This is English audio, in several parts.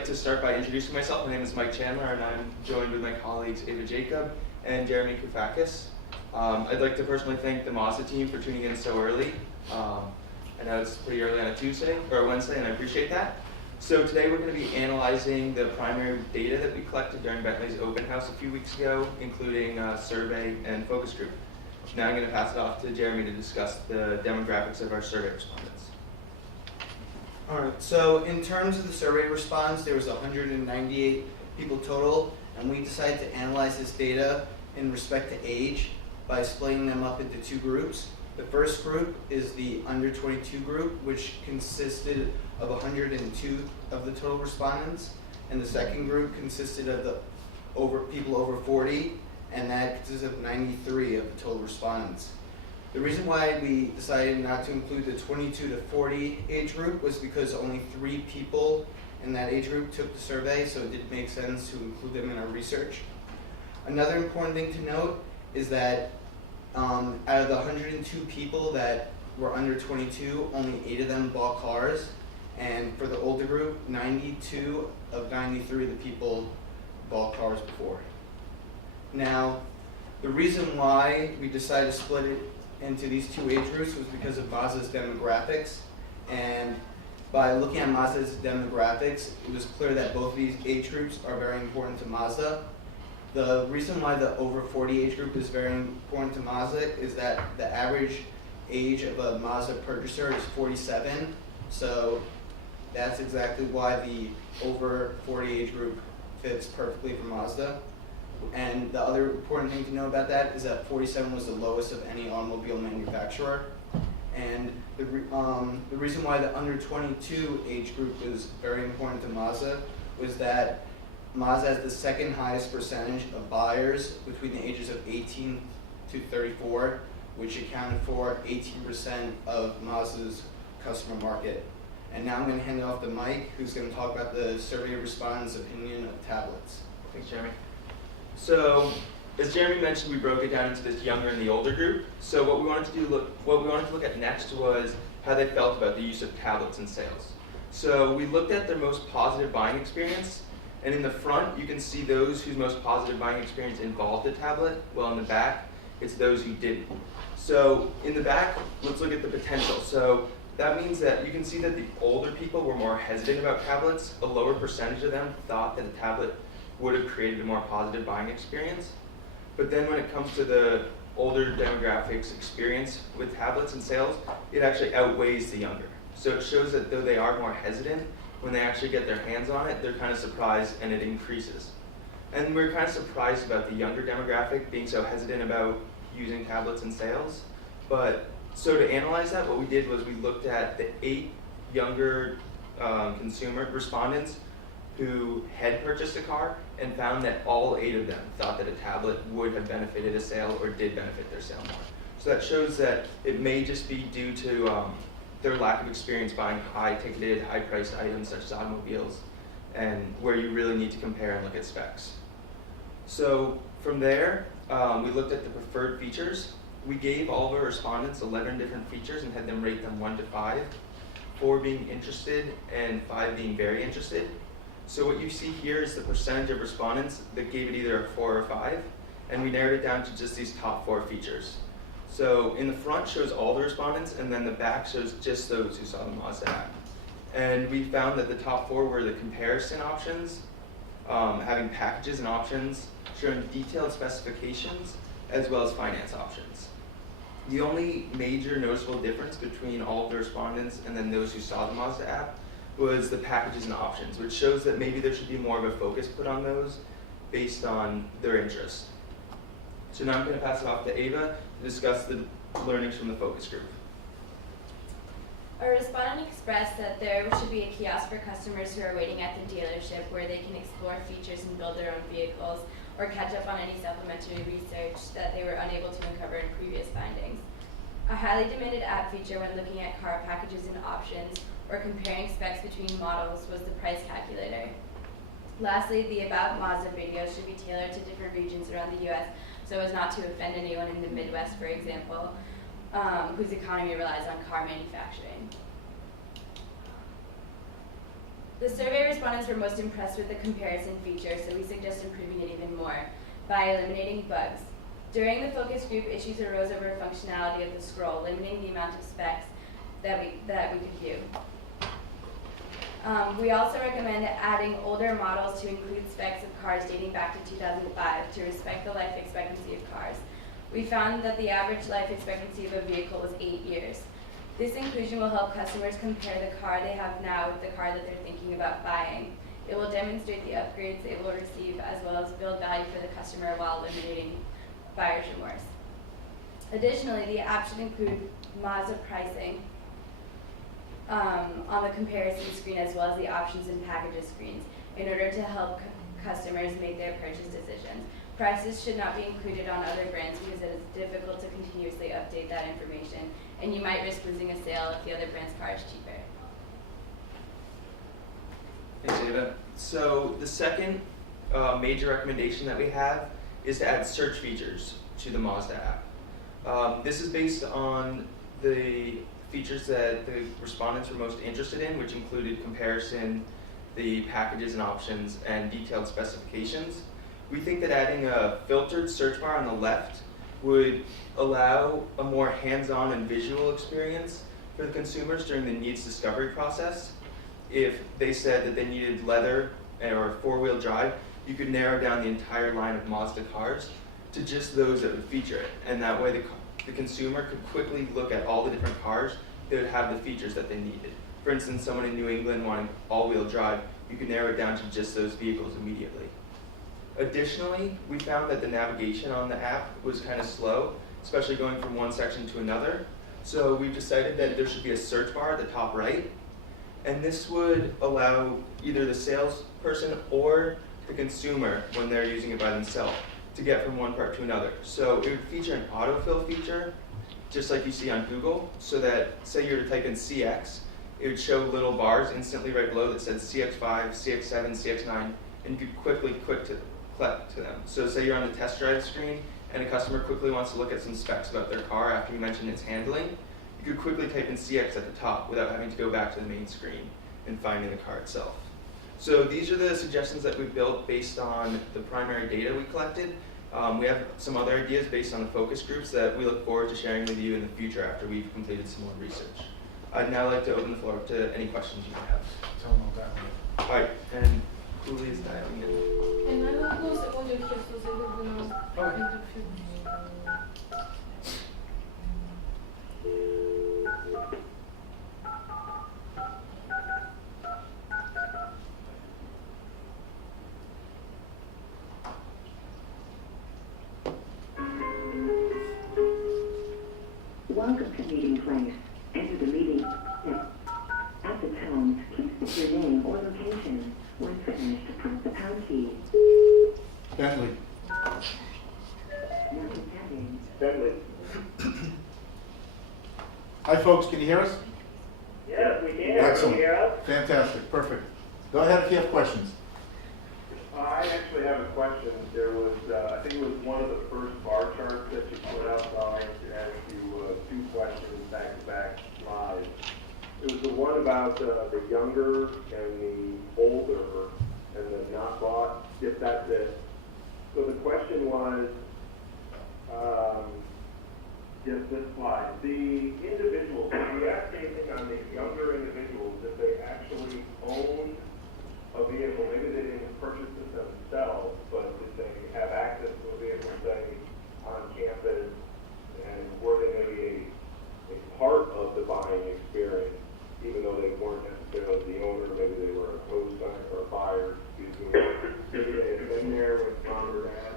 like to start by introducing myself. My name is Mike Chandler, and I'm joined with my colleagues Ava Jacob and Jeremy Koufakis. I'd like to personally thank the Mazda team for tuning in so early. I know it's pretty early on a Tuesday or a Wednesday, and I appreciate that. So today we're going to be analyzing the primary data that we collected during Bentley's open house a few weeks ago, including survey and focus group. Now I'm going to pass it off to Jeremy to discuss the demographics of our survey respondents. All right, so in terms of the survey response, there was 198 people total, and we decided to analyze this data in respect to age by splitting them up into two groups. The first group is the under 22 group, which consisted of 102 of the total respondents, and the second group consisted of the people over 40, and that consisted of 93 of the total respondents. The reason why we decided not to include the 22 to 40 age group was because only 3 people in that age group took the survey, so it did make sense to include them in our research. Another important thing to note is that out of the 102 people that were under 22, only 8 of them bought cars, and for the older group, 92 of 93 of the people bought cars before. Now, the reason why we decided to split it into these two age groups was because of Mazda's demographics, and by looking at Mazda's demographics, it was clear that both of these age groups are very important to Mazda. The reason why the over 40 age group is very important to Mazda is that the average age of a Mazda purchaser is 47, so that's exactly why the over 40 age group fits perfectly for Mazda. And the other important thing to know about that is that 47 was the lowest of any automobile manufacturer. And the reason why the under 22 age group is very important to Mazda was that Mazda has the second highest percentage of buyers between the ages of 18 to 34, which accounted for 18% of Mazda's customer market. And now I'm going to hand it off to Mike, who's going to talk about the survey respondents' opinion of tablets. Thanks, Jeremy. So, as Jeremy mentioned, we broke it down into this younger and the older group. So what we wanted to look at next was how they felt about the use of tablets in sales. So we looked at their most positive buying experience, and in the front you can see those whose most positive buying experience involved a tablet, while in the back it's those who didn't. So in the back, let's look at the potential. So that means that you can see that the older people were more hesitant about tablets. A lower percentage of them thought that a tablet would have created a more positive buying experience. But then when it comes to the older demographics experience with tablets and sales, it actually outweighs the younger. So it shows that though they are more hesitant, when they actually get their hands on it, they're kind of surprised and it increases. And we're kind of surprised about the younger demographic being so hesitant about using tablets in sales. But so to analyze that, what we did was we looked at the 8 younger consumer respondents who had purchased a car and found that all 8 of them thought that a tablet would have benefited a sale or did benefit their sale more. So that shows that it may just be due to their lack of experience buying high-ticketed, high-priced items such as automobiles, and where you really need to compare and look at specs. So from there, we looked at the preferred features. We gave all of our respondents 11 different features and had them rate them 1 to 5, 4 being interested and 5 being very interested. So what you see here is the percentage of respondents that gave it either a 4 or 5, and we narrowed it down to just these top 4 features. So in the front shows all the respondents, and then the back shows just those who saw the Mazda app. And we found that the top 4 were the comparison options, having packages and options, showing detailed specifications, as well as finance options. The only major noticeable difference between all of the respondents and then those who saw the Mazda app was the packages and options, which shows that maybe there should be more of a focus put on those based on their interest. So now I'm going to pass it off to Ava to discuss the learnings from the focus group. A respondent expressed that there should be a kiosk for customers who are waiting at the dealership where they can explore features and build their own vehicles or catch up on any supplementary research that they were unable to uncover in previous findings. A highly demanded app feature when looking at car packages and options or comparing specs between models was the price calculator. Lastly, the About Mazda videos should be tailored to different regions around the U.S. so as not to offend anyone in the Midwest, for example, whose economy relies on car manufacturing. The survey respondents were most impressed with the comparison feature, so we suggest improving it even more by eliminating bugs. During the focus group, issues arose over functionality of the scroll, limiting the amount of specs that we could view. We also recommend adding older models to include specs of cars dating back to 2005 to respect the life expectancy of cars. We found that the average life expectancy of a vehicle was 8 years. This inclusion will help customers compare the car they have now with the car that they're thinking about buying. It will demonstrate the upgrades they will receive as well as build value for the customer while eliminating buyer's remorse. Additionally, the app should include Mazda pricing on the comparison screen as well as the options and packages screens in order to help customers make their purchase decisions. Prices should not be included on other brands because it is difficult to continuously update that information, and you might risk losing a sale if the other brand's car is cheaper. Thanks, Ava. So the second major recommendation that we have is to add search features to the Mazda app. This is based on the features that the respondents were most interested in, which included comparison, the packages and options, and detailed specifications. We think that adding a filtered search bar on the left would allow a more hands-on and visual experience for the consumers during the needs discovery process. If they said that they needed leather or four-wheel drive, you could narrow down the entire line of Mazda cars to just those that would feature it. And that way the consumer could quickly look at all the different cars that would have the features that they needed. For instance, someone in New England wanting all-wheel drive, you could narrow it down to just those vehicles immediately. Additionally, we found that the navigation on the app was kind of slow, especially going from one section to another. So we've decided that there should be a search bar at the top right, and this would allow either the salesperson or the consumer, when they're using it by themselves, to get from one part to another. So it would feature an autofill feature, just like you see on Google, so that, say you were to type in CX, it would show little bars instantly right below that said CX5, CX7, CX9, and you could quickly click to them. So say you're on the test drive screen and a customer quickly wants to look at some specs about their car after you mention its handling, you could quickly type in CX at the top without having to go back to the main screen and finding the car itself. So these are the suggestions that we built based on the primary data we collected. We have some other ideas based on the focus groups that we look forward to sharing with you in the future after we've completed some more research. I'd now like to open the floor up to any questions you might have. Tell them all that. All right, and Cooley is dialing in. And I will close the audio here so they will not interfere. Welcome to meeting place. Enter the meeting. At the tone, please state your name or location. When finished, press the pound key. Bentley. Nothing pending. Bentley. Hi, folks. Can you hear us? Yes, we can. Excellent. Can you hear us? Fantastic. Perfect. Go ahead if you have questions. I actually have a question. There was, I think it was one of the first bar charts that you put up. I wanted to ask you two questions back-to-back slides. It was the one about the younger and the older and the not bought, if that's it. So the question was, just this slide. The individuals, if we ask anything on the younger individuals, if they actually owned a vehicle, maybe they didn't purchase it themselves, but did they have access to a vehicle, say, on campus, and were they maybe a part of the buying experience, even though they weren't necessarily the owner, maybe they were a co-signer or a buyer, excuse me, maybe they had been there with mom or dad?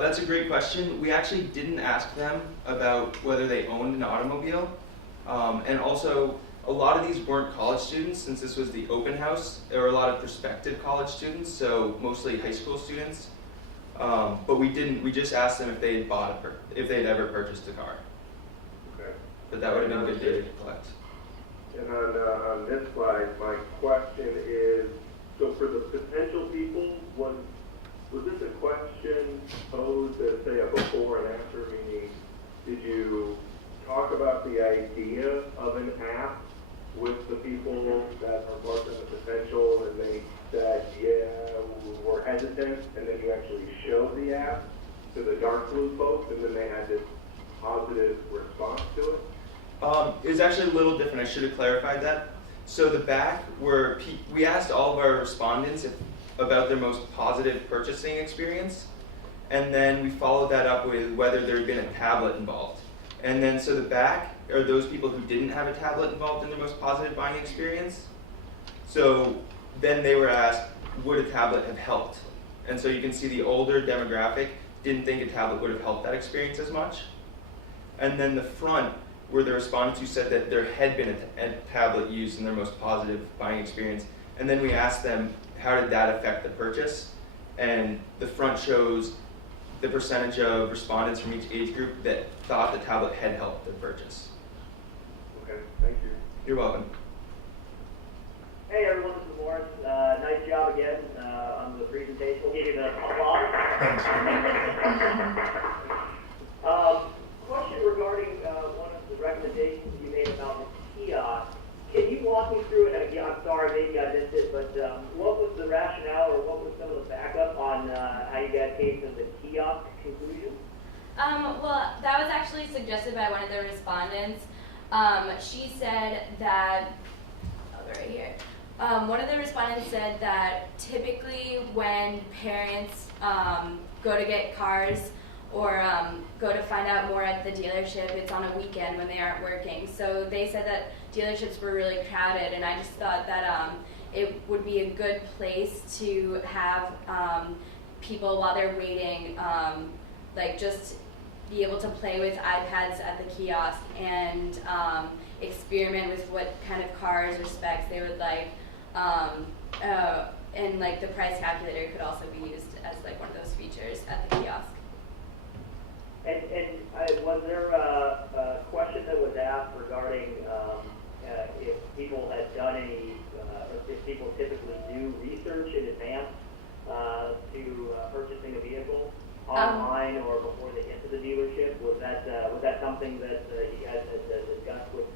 That's a great question. We actually didn't ask them about whether they owned an automobile. And also, a lot of these weren't college students, since this was the open house. There were a lot of prospective college students, so mostly high school students. But we just asked them if they had if they had ever purchased a car. Okay. But that would have been good data to collect. And on this slide, my question is, so for the potential people, was this a question posed as, say, a before and after, meaning did you talk about the idea of an app with the people that are marking flu folks, and then they had this positive response to it? It was actually a little different. I should have clarified that. So the back were we asked all of our respondents about their most positive purchasing experience, and then we followed that up with whether there had been a tablet involved. And then so the back are those people who didn't have a tablet involved in their most positive buying experience. So then they were asked, would a tablet have helped? And so you can see the older demographic didn't think a tablet would have helped that experience as much. And then the front were the respondents who said that there had been a tablet used in their most positive buying experience. And then we asked them, how did that affect the purchase? And the front shows the percentage of respondents from each age group that thought the tablet had helped the purchase. Okay, thank you. You're welcome. Hey everyone, this is Lawrence. Nice job again on the presentation. We'll give you the applause. Question regarding one of the recommendations you made about the kiosk. Can you walk me through it? Again, I'm sorry, maybe I missed it, but what was the rationale or what was some of the backup on how you guys came to the kiosk conclusion? Well, that was actually suggested by one of the respondents. She said that, I'll go right here. One of the respondents said that typically when parents go to get cars or go to find out more at the dealership, it's on a weekend when they aren't working. So they said that dealerships were really crowded, and I just thought that it would be a good place to have people while they're waiting, like just be able to play with iPads at the kiosk and experiment with what kind of cars or specs they would like. And like the price calculator could also be used as like one of those features at the kiosk. And was there a question that was asked regarding if people had done any, or if people typically do research in advance to purchasing a vehicle online or before they get to the dealership? Was that something that you guys had discussed with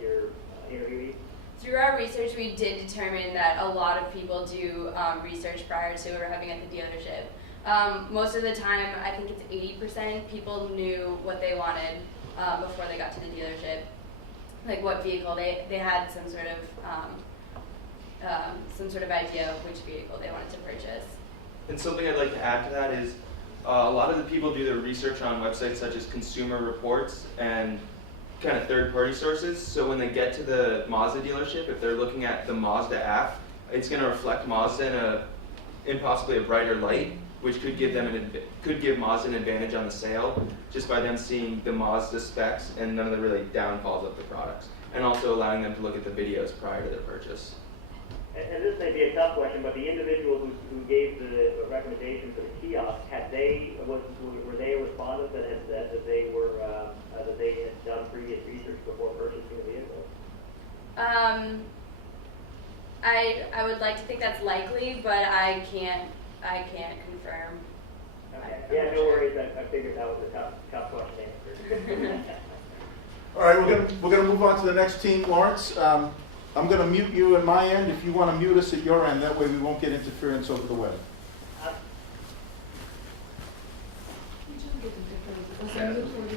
your interviewees? Through our research, we did determine that a lot of people do research prior to arriving at the dealership. Most of the time, I think it's 80% people knew what they wanted before they got to the dealership. Like what vehicle they had some sort of idea of which vehicle they wanted to purchase. And something I'd like to add to that is a lot of the people do their research on websites such as Consumer Reports and kind of third-party sources. So when they get to the Mazda dealership, if they're looking at the Mazda app, it's going to reflect Mazda in possibly a brighter light, which could give Mazda an advantage on the sale just by them seeing the Mazda specs and none of the really downfalls of the products, and also allowing them to look at the videos prior to their purchase. And this may be a tough question, but the individual who gave the recommendation for the kiosk, were they a respondent that had said that they had done previous research before purchasing a vehicle? I would like to think that's likely, but I can't confirm. Okay. Yeah, no worries. I figured that was a tough question to answer. All right, we're gonna move on to the next team, Lawrence. I'm gonna mute you on my end if you want to mute us at your end. That way we won't get interference over the web. We just get the difference.